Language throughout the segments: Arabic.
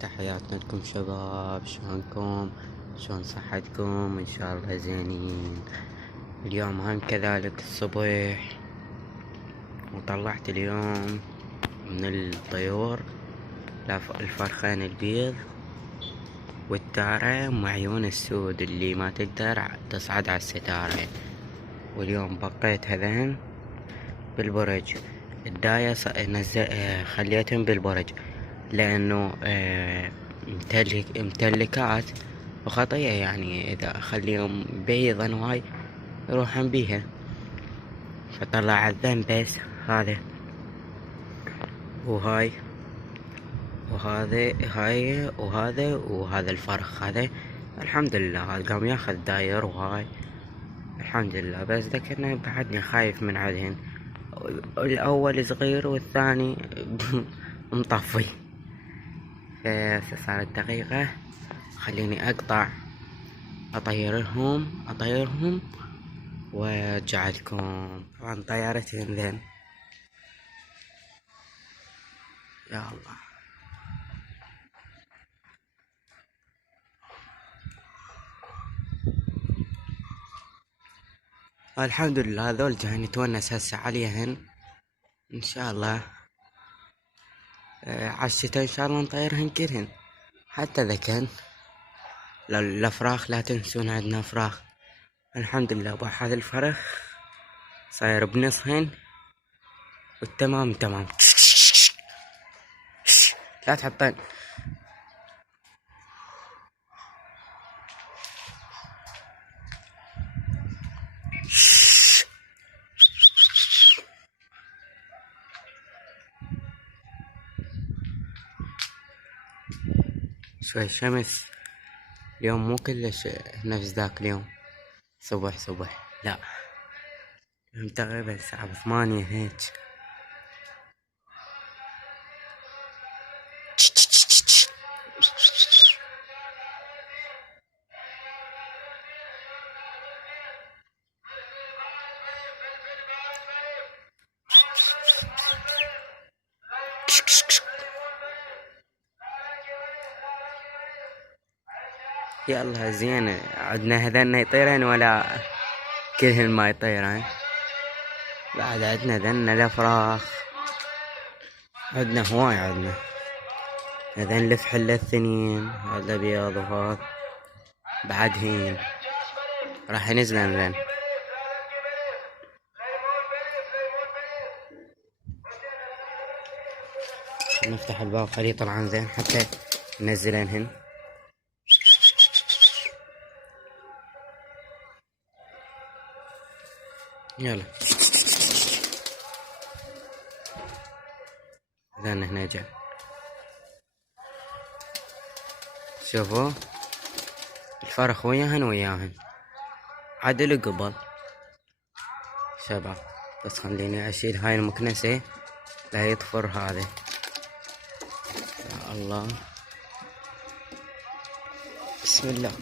تحياتنا لكم شباب، شلونكم؟ شلون صحتكم؟ ان شاء الله زينين. اليوم هم كذلك الصبح، وطلعت اليوم من الطيور الفرخين البيض والتارة مع عيون السود اللي ما تقدر تصعد على الستارة. واليوم بقيت هذين بالبرج. الداية خليتهم بالبرج لانه متلكات وخطية، يعني اذا اخليهم بيضا هاي يروحن بيها. فطلع الذن بس هذا وهاي وهذا الفرخ هذا. الحمد لله هذا قام ياخذ داير وهاي الحمد لله. بس ذكرنا بعدني خايف من عدهن، الاول صغير والثاني مطفي. فصارت دقيقة خليني اقطع اطيرهم وارجع لكم. طبعا طيارتين ذن. يا الله الحمد لله. هذول جاي نتونس هسه عليهن ان شاء الله. عالشتا ان شاء الله نطيرهن كلهن، حتى ذكن الافراخ لا تنسون عندنا فراخ. الحمد لله هذا الفرخ صاير بنصهن والتمام تمام. لا تحطين. شوي شمس اليوم، مو كلش نفس ذاك اليوم. صبح لا، تقريبا الساعة 8 هيك. يلا زين. عدنا هذنا يطيرن ولا كلهن ما يطيرن؟ بعد عدنا ذن الافراخ، عدنا هواي. عدنا هذين الفحلة الثنين، هذا بيض وهذا بعدهن راح ينزلن ذن. نفتح الباب خليه يطلعن زين حتى ننزلنهن. يلا ذن هنا جا. شوفوا الفرخ وياهن عدل قبل شباب. بس خليني اشيل هاي المكنسة لا يطفر هذا. يا الله بسم الله.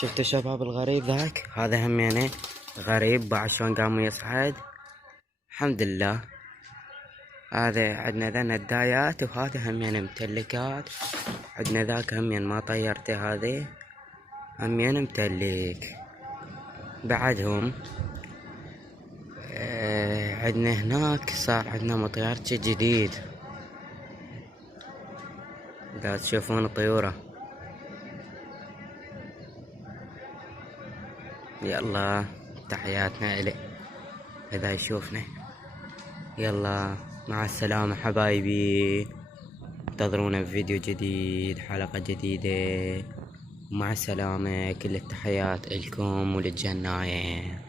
شفتوا شباب الغريب ذاك؟ هذا همينه غريب بعد شلون قام يصعد. الحمد لله. هذا عندنا ذن الدايات، وهذا همين متلكات. عندنا ذاك همين ما طيرته، هذا همين متلك. بعدهم عندنا هناك صار عندنا مطيارتي جديد، دا تشوفون طيوره. يلا تحياتنا إليه إذا يشوفنا. يلا مع السلامة حبايبي، انتظرونا بفيديو جديد، حلقة جديدة. مع السلامة، كل التحيات لكم وللجناية.